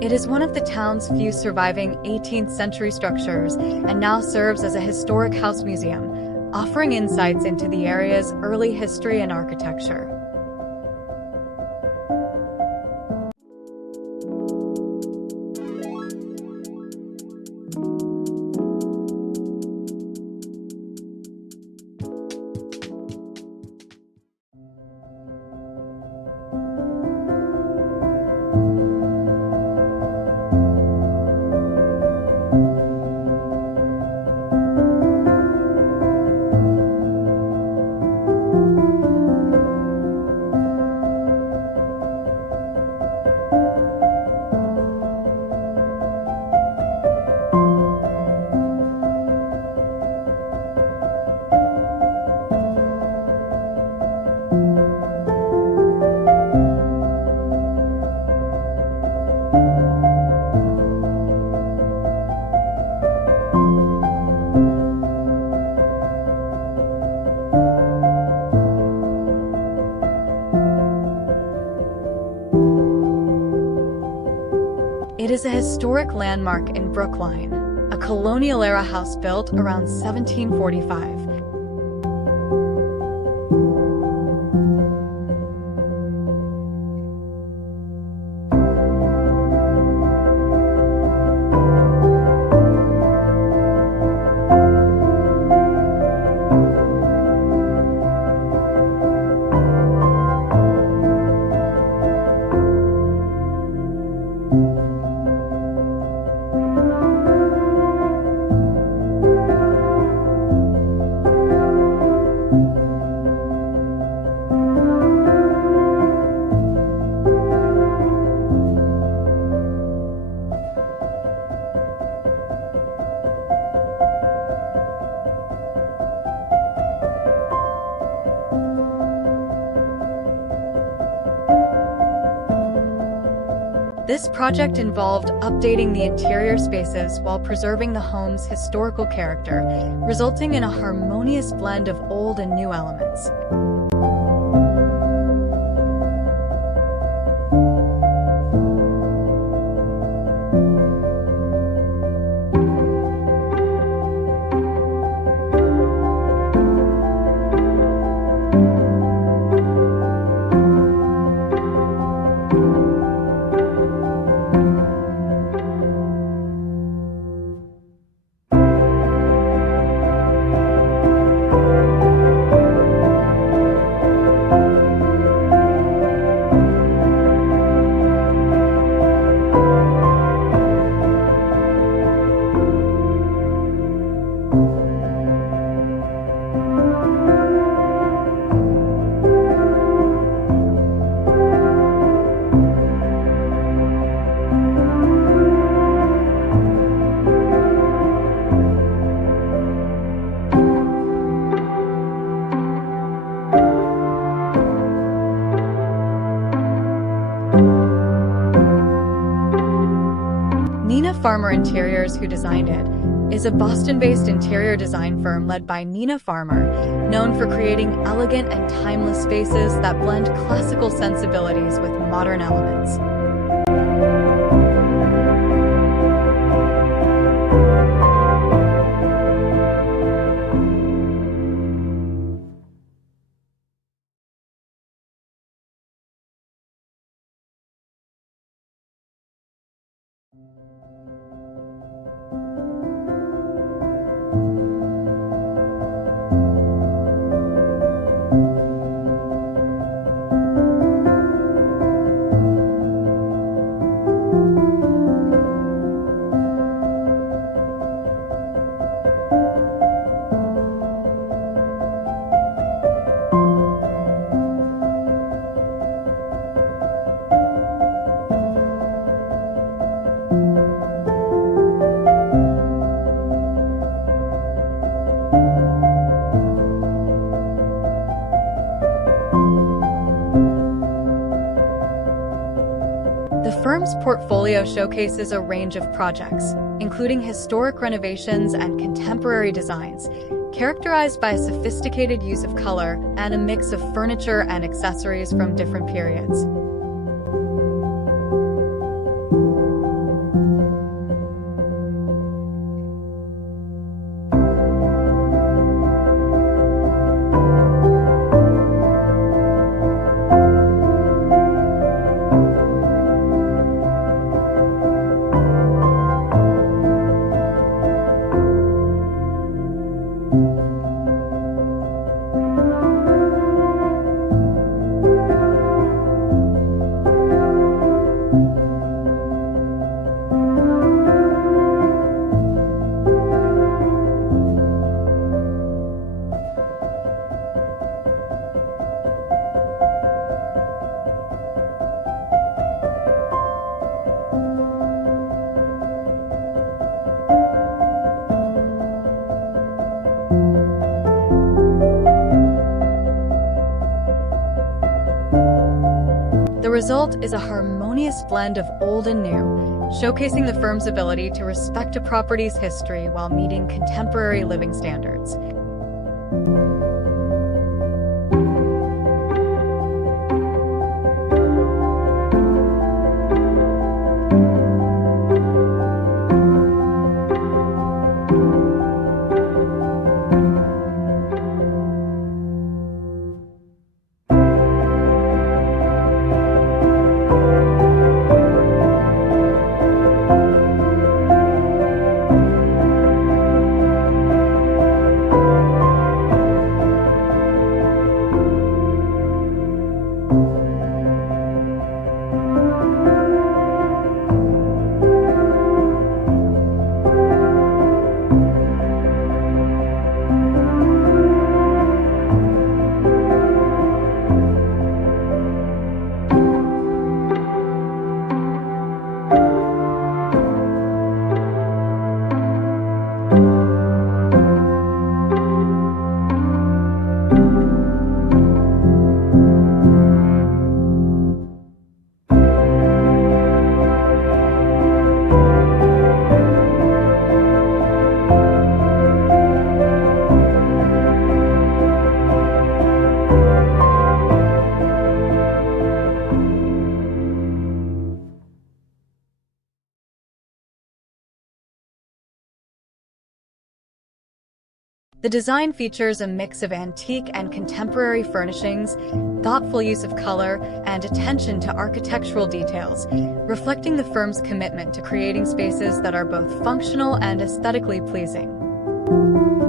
It is one of the town's few surviving 18th century structures and now serves as a historic house museum, offering insights into the area's early history and architecture. It is a historic landmark in Brookline, a colonial-era house built around 1745. This project involved updating the interior spaces while preserving the home's historical character, resulting in a harmonious blend of old and new elements. Farmer Interiors, who designed it, is a Boston-based interior design firm led by Nina Farmer, known for creating elegant and timeless spaces that blend classical sensibilities with modern elements. The firm's portfolio showcases a range of projects, including historic renovations and contemporary designs, characterized by a sophisticated use of color and a mix of furniture and accessories from different periods. The result is a harmonious blend of old and new, showcasing the firm's ability to respect a property's history while meeting contemporary living standards. The design features a mix of antique and contemporary furnishings, thoughtful use of color, and attention to architectural details, reflecting the firm's commitment to creating spaces that are both functional and aesthetically pleasing.